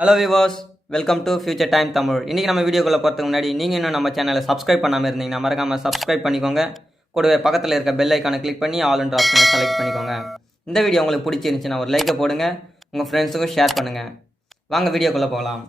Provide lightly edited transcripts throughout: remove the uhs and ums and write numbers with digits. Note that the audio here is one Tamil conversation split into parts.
Hello viewers, welcome to Future Time Tamil. இன்னைக்கு நம்ம வீடியோக்குள்ள போறதுக்கு முன்னாடி நீங்க இன்னும் நம்ம சேனலை Subscribe பண்ணாம இருந்தீங்கன்னா மறக்காம Subscribe பண்ணிக்கோங்க. கூடவே பக்கத்துல இருக்க பெல் ஐகானை கிளிக் பண்ணி ஆல் என்ற ஆப்ஷனை செலக்ட் பண்ணிக்கோங்க. இந்த வீடியோ உங்களுக்கு பிடிச்சிருந்துச்சுனா ஒரு லைக் போடுங்க. உங்க ஃப்ரெண்ட்ஸுக்கும் ஷேர் பண்ணுங்க. வாங்க வீடியோக்குள்ள போகலாம்.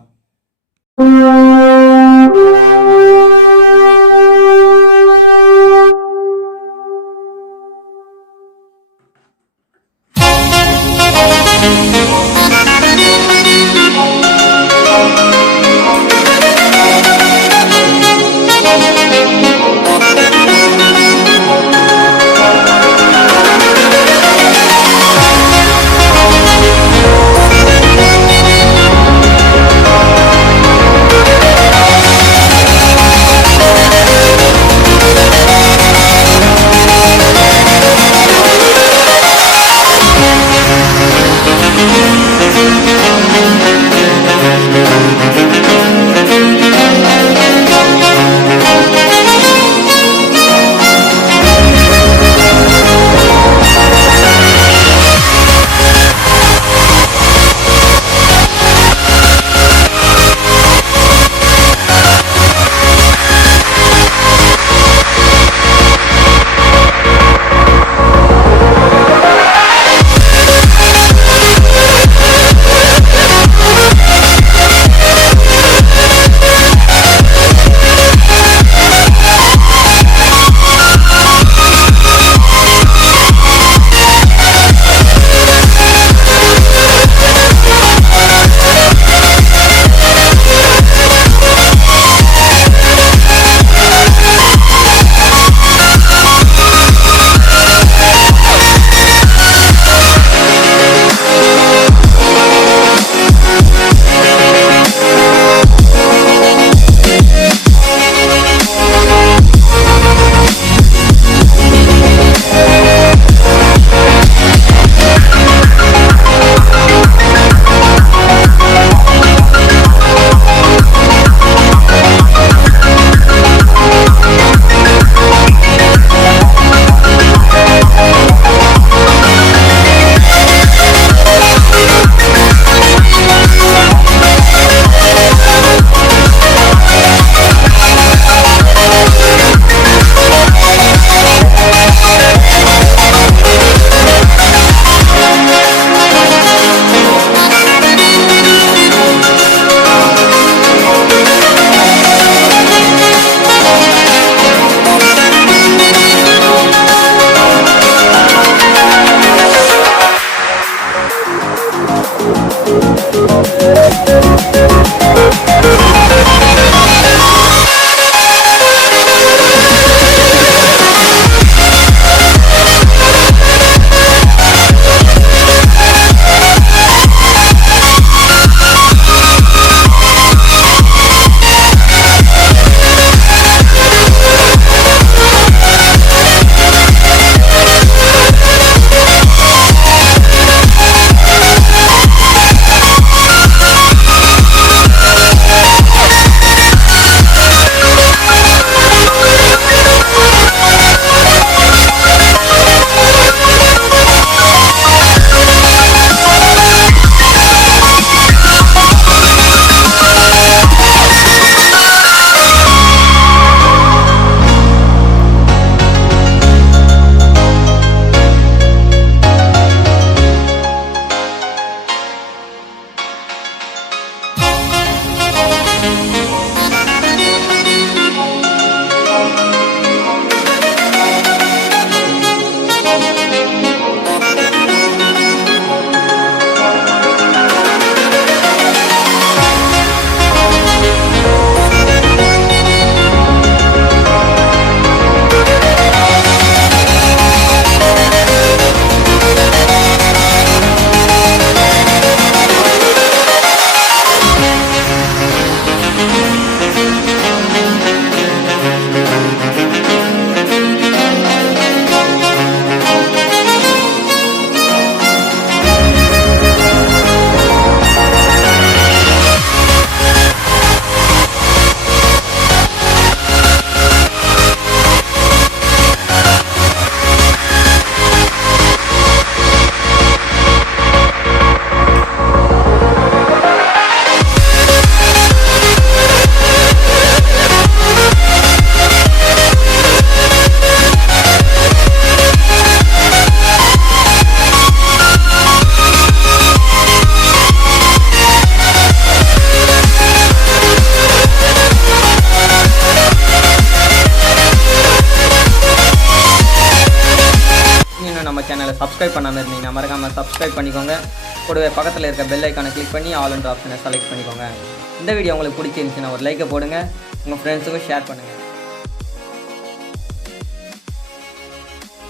சேனலை சப்ஸ்கிரைப் பண்ணாமல் இருந்தீங்கன்னா மறக்காமல் சப்ஸ்கிரைப் பண்ணிக்கோங்க. கூடவே பக்கத்தில் இருக்க பெல் ஐக்கானை கிளிக் பண்ணி ஆல் என்ற ஆப்ஷனை செலக்ட் பண்ணிக்கோங்க. இந்த வீடியோ உங்களுக்கு பிடிச்சிருந்துச்சுன்னா ஒரு லைக்கை போடுங்க, உங்கள் ஃப்ரெண்ட்ஸுக்கும் ஷேர் பண்ணுங்கள்.